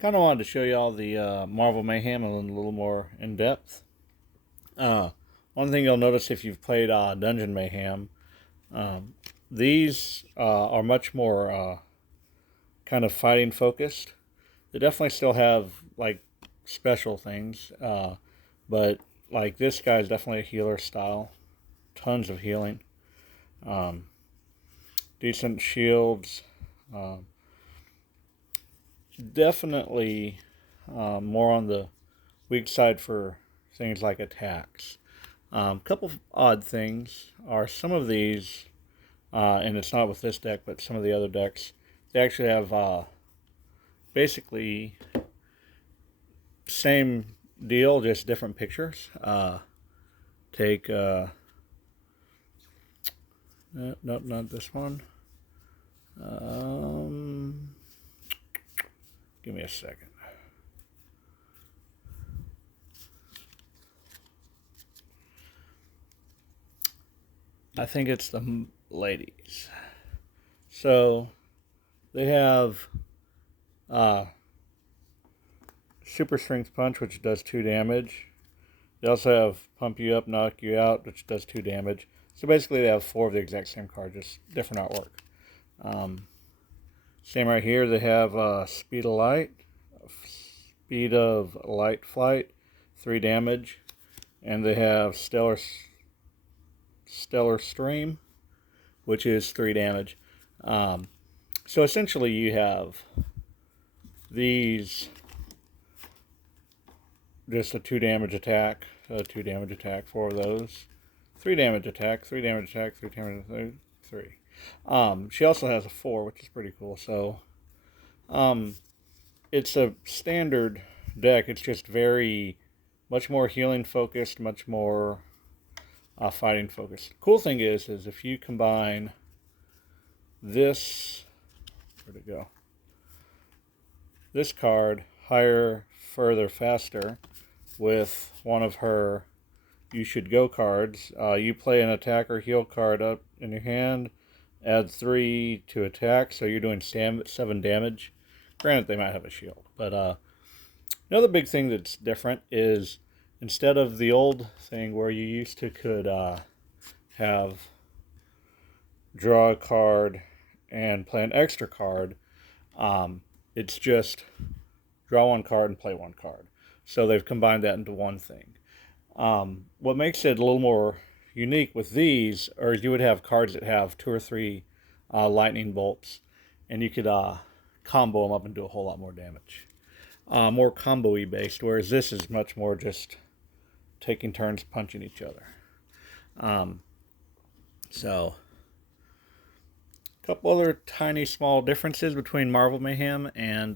Kind of wanted to show you all the Marvel Mayhem a little more in depth. Uh, One thing you'll notice if you've played Dungeon Mayhem, um, these are much more kind of fighting focused. They definitely still have like special things, but like this guy's definitely a healer style. Tons of healing, um, decent shields. Um, Definitely more on the weak side for things like attacks. Couple odd things are some of these, and it's not with this deck, but some of the other decks, they actually have basically same deal, just different pictures. Take, nope, not this one. Um, Give me a second. I think it's the ladies. So they have uh, Super Strength Punch, which does 2 damage. They also have Pump You Up, Knock You Out, which does 2 damage. So basically, they have 4 of the exact same card, just different artwork. Um, Same right here. They have Speed of Light, Speed of Light Flight, 3 damage, and they have Stellar Stream, which is 3 damage. So essentially, you have these just a 2 damage attack, 2 damage attack, 4 of those, 3 damage attack, 3 damage attack, 3 damage attack, 3. She also has a 4, which is pretty cool. So it's a standard deck. It's just very much more healing focused, much more fighting focused. Cool thing is if you combine this, where'd it go? This card, higher, further, faster, with one of her you should go cards. You play an attack or heal card up in your hand, add 3 to attack, so you're doing 7 damage. Granted, they might have a shield, but another big thing that's different is instead of the old thing where you used to could have draw a card and play an extra card, it's just draw 1 card and play 1 card. So they've combined that into one thing. What makes it a little more unique with these, or you would have cards that have 2 or 3 lightning bolts, and you could combo them up and do a whole lot more damage. More combo-y based, whereas this is much more just taking turns punching each other. So, a couple other tiny small differences between Marvel Mayhem and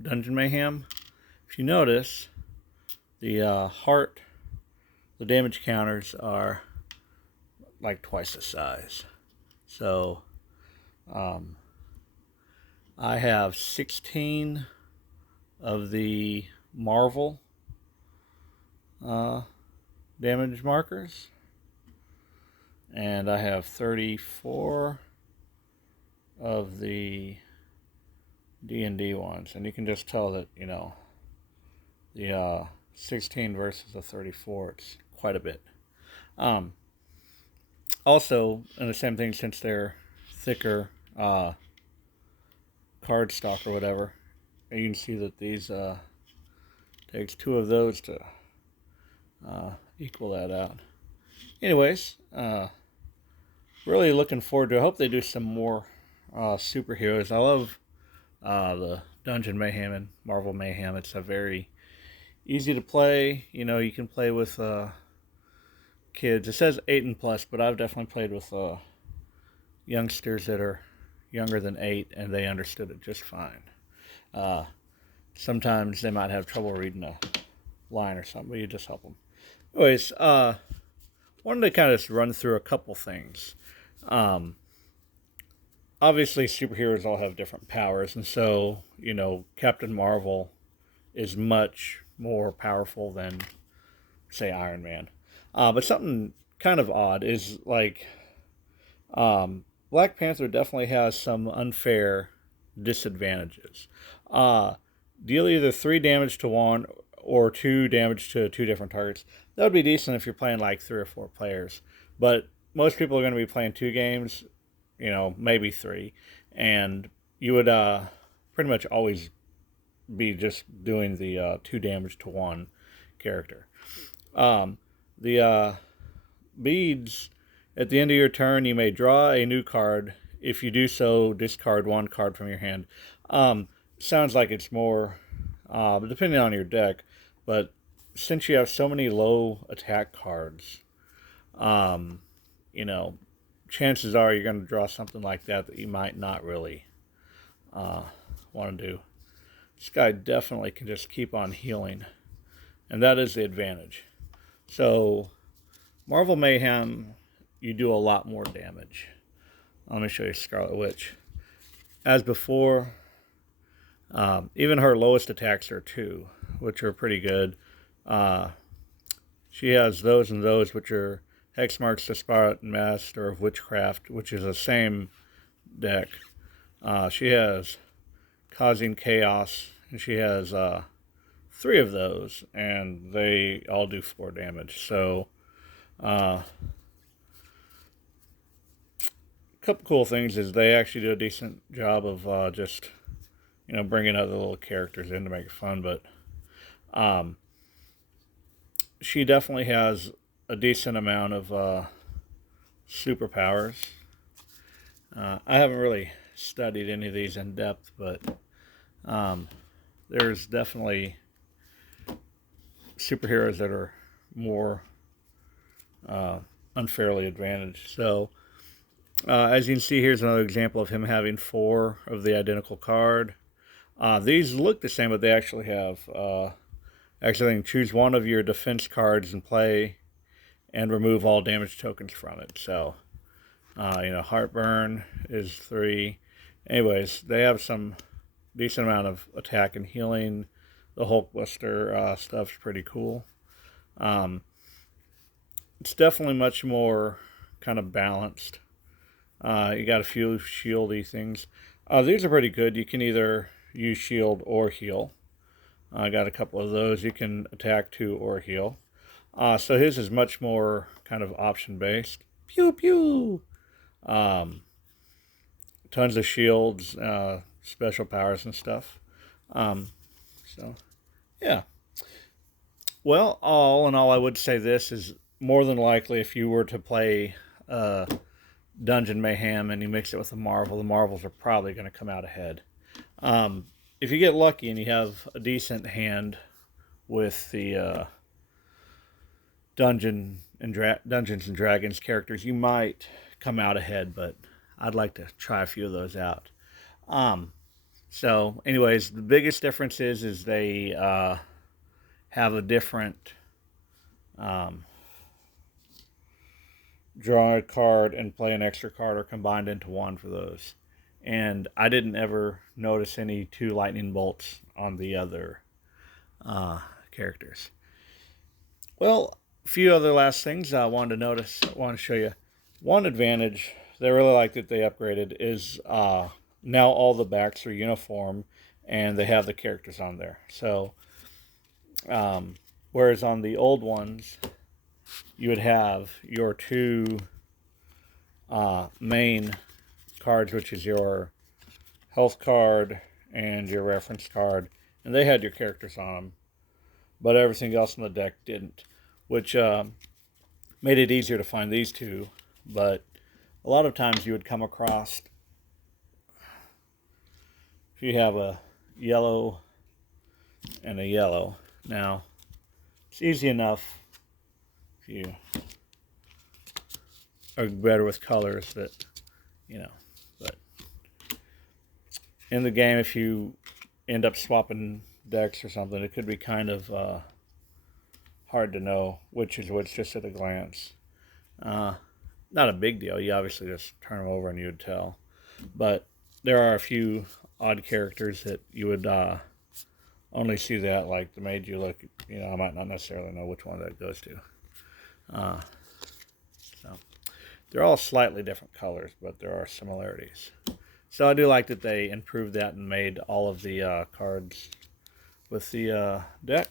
Dungeon Mayhem. If you notice, the the damage counters are like twice the size. So, I have 16 of the Marvel damage markers, and I have 34 of the D&D ones, and you can just tell that, you know, the 16 versus the 34, it's quite a bit. Also, and the same thing, since they're thicker card stock or whatever, you can see that these takes 2 of those to equal that out. Anyways, really looking forward to. I hope they do some more superheroes. I love the Dungeon Mayhem and Marvel Mayhem. It's a very easy to play. You know, you can play with kids. It says 8 and plus, but I've definitely played with youngsters that are younger than 8, and they understood it just fine. Sometimes they might have trouble reading a line or something, but you just help them. Anyways, wanted to kind of run through a couple things. Obviously, superheroes all have different powers, and so, you know, Captain Marvel is much more powerful than, say, Iron Man. But something kind of odd is like Black Panther definitely has some unfair disadvantages. deal either 3 damage to one or 2 damage to 2 different targets. That would be decent if you're playing like 3 or 4 players. But most people are going to be playing 2 games, maybe 3. And you would pretty much always be just doing the 2 damage to 1 character. The beads, at the end of your turn, you may draw a new card. If you do so, discard 1 card from your hand. Sounds like it's more, depending on your deck, but since you have so many low attack cards, chances are you're going to draw something like that you might not really want to do. This guy definitely can just keep on healing, and that is the advantage. So, Marvel Mayhem, you do a lot more damage. Let me show you Scarlet Witch. As before, even her lowest attacks are 2, which are pretty good. She has those and those, which are Hex Marks, Desperate Master of Witchcraft, which is the same deck. She has Causing Chaos, and she has 3 of those, and they all do 4 damage. So, a couple cool things is they actually do a decent job of just, bringing other little characters in to make it fun. But she definitely has a decent amount of superpowers. I haven't really studied any of these in depth, but there's definitely superheroes that are more unfairly advantaged. So, as you can see, here's another example of him having 4 of the identical card. These look the same, but they actually have, actually, you can choose one of your defense cards and play and remove all damage tokens from it. So, Heartburn is 3. Anyways, they have some decent amount of attack and healing. The Hulkbuster stuff's pretty cool. It's definitely much more kind of balanced. You got a few shieldy things. These are pretty good. You can either use shield or heal. I got a couple of those. You can attack 2 or heal. So his is much more kind of option-based. Pew, pew! Tons of shields, special powers and stuff. So, yeah. Well, all in all, I would say this is more than likely if you were to play Dungeon Mayhem and you mix it with the Marvels are probably going to come out ahead. If you get lucky and you have a decent hand with the Dungeons and Dragons characters, you might come out ahead, but I'd like to try a few of those out. So, anyways, the biggest difference is they have a different draw a card and play an extra card are combined into one for those. And I didn't ever notice any 2 lightning bolts on the other characters. Well, a few other last things I wanted to show you. One advantage that I really like that they upgraded is now all the backs are uniform and they have the characters on there. So, whereas on the old ones, you would have your 2 main cards, which is your health card and your reference card, and they had your characters on them, but everything else in the deck didn't, which made it easier to find these 2. But a lot of times you would come across, if you have a yellow and a yellow, now it's easy enough if you are better with colors that, but in the game, if you end up swapping decks or something, it could be kind of hard to know which is which just at a glance. Not a big deal. You obviously just turn them over and you would tell. But there are a few odd characters that you would only see that, like the Made You Look, I might not necessarily know which one that goes to. So they're all slightly different colors, but there are similarities. So I do like that they improved that and made all of the cards with the deck.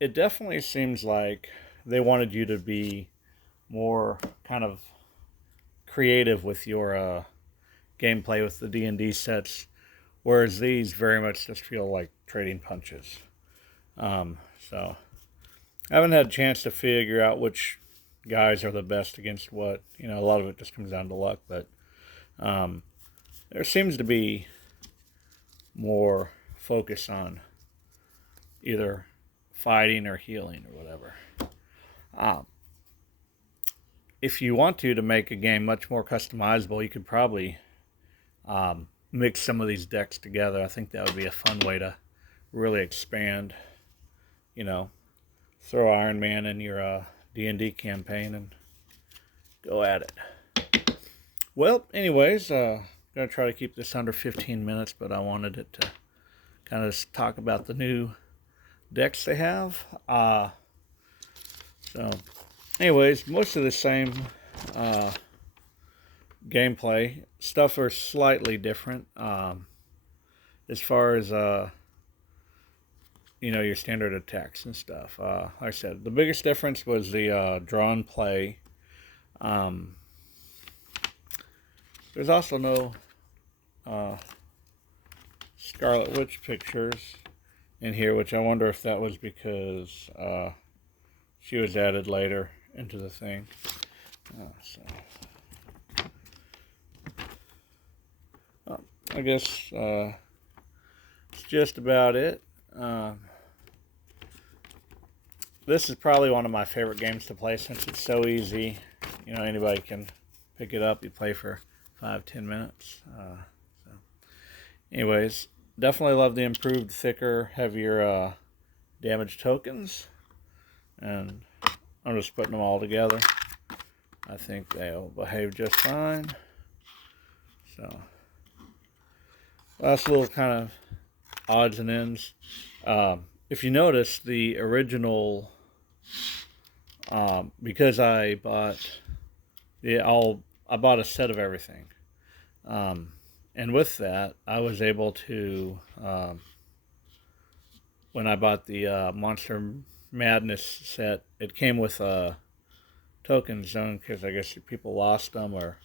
It definitely seems like they wanted you to be more kind of creative with your gameplay with the D&D sets, whereas these very much just feel like trading punches. So I haven't had a chance to figure out which guys are the best against what. You know, a lot of it just comes down to luck, but there seems to be more focus on either fighting or healing or whatever. If you want to make a game much more customizable, you could probably mix some of these decks together. I think that would be a fun way to really expand, you know, throw Iron Man in your D&D campaign and go at it. Well, anyways, going to try to keep this under 15 minutes, but I wanted it to kind of talk about the new decks they have. So, anyways, most of the same gameplay. Stuff are slightly different as far as you know, your standard attacks and stuff. Like I said, the biggest difference was the draw and play. There's also no Scarlet Witch pictures in here, which I wonder if that was because she was added later into the thing. I guess it's just about it. This is probably one of my favorite games to play since it's so easy. You know, anybody can pick it up. You play for 5-10 minutes. So, anyways, definitely love the improved, thicker, heavier damage tokens. And I'm just putting them all together. I think they'll behave just fine. So, last little kind of odds and ends. If you notice, the original, because I bought I bought a set of everything, and with that, I was able to, when I bought the Monster Madness set, it came with tokens, because I guess people lost them or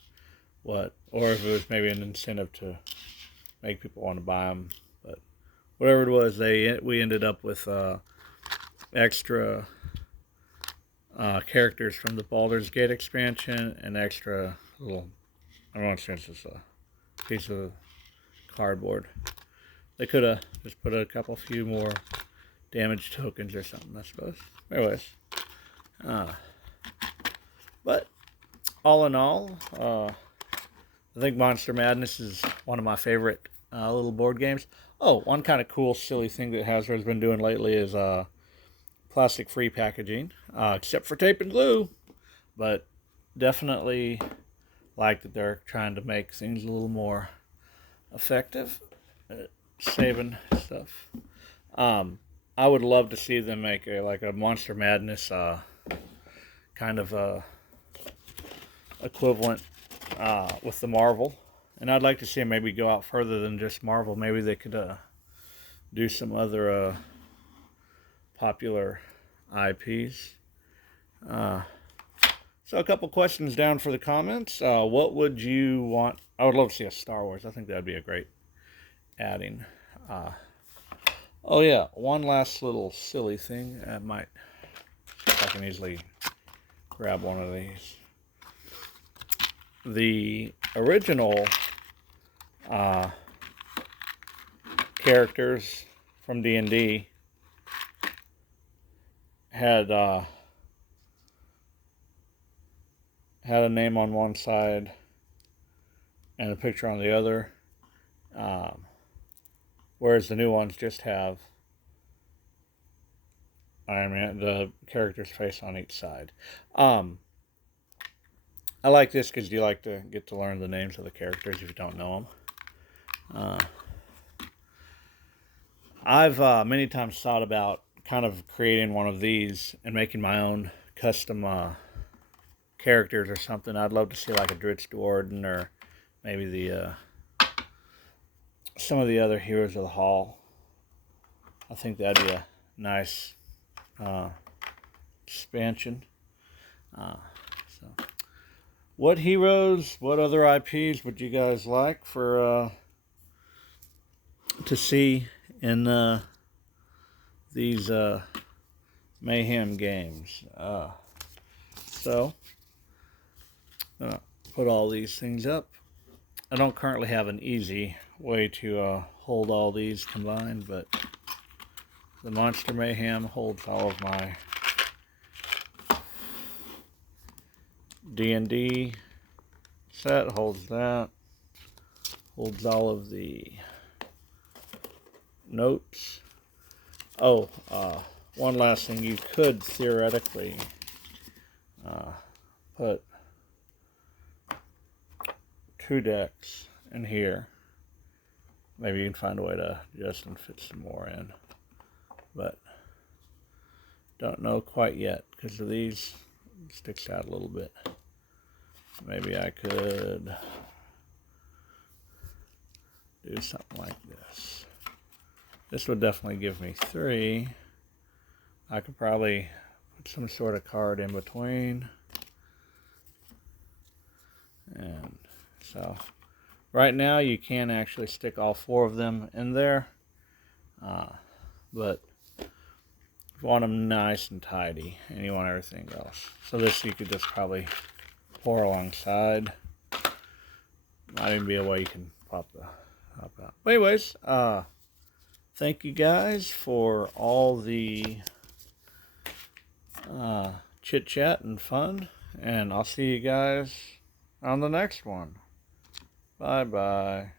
what, or if it was maybe an incentive to make people want to buy them. But whatever it was, we ended up with extra characters from the Baldur's Gate expansion and extra little, I don't know, since it's a piece of cardboard. They could have just put a few more damage tokens or something, I suppose. Anyways, but all in all, I think Monster Madness is one of my favorite little board games. Oh, one kind of cool, silly thing that Hasbro's been doing lately is plastic-free packaging, except for tape and glue. But definitely like that they're trying to make things a little more effective at saving stuff. I would love to see them make a Monster Madness kind of equivalent with the Marvel. And I'd like to see them maybe go out further than just Marvel. Maybe they could do some other popular IPs. So a couple questions down for the comments. What would you want? I would love to see a Star Wars. I think that would be a great adding. Oh yeah, one last little silly thing. I can easily grab one of these. The original characters from D&D had a name on one side and a picture on the other, whereas the new ones just have Iron Man, the character's face on each side. I like this because you like to get to learn the names of the characters if you don't know them. I've many times thought about kind of creating one of these and making my own custom characters or something. I'd love to see like a Dritz Warden or maybe the some of the other Heroes of the Hall. I think that'd be a nice expansion. So, what heroes, what other IPs would you guys like for to see in these Mayhem games? So, put all these things up. I don't currently have an easy way to hold all these combined, but the Monster Mayhem holds all of my D&D set, holds that, holds all of the notes. Oh, one last thing, you could theoretically put 2 decks in here. Maybe you can find a way to adjust and fit some more in, but don't know quite yet because of these. It sticks out a little bit. Maybe I could do something like this. This would definitely give me 3. I could probably put some sort of card in between. And so right now you can actually stick all 4 of them in there. But you want them nice and tidy, and you want everything else. So this you could just probably pour alongside. Might even be a way you can pop out. But anyways, thank you guys for all the chit chat and fun, and I'll see you guys on the next one. Bye bye.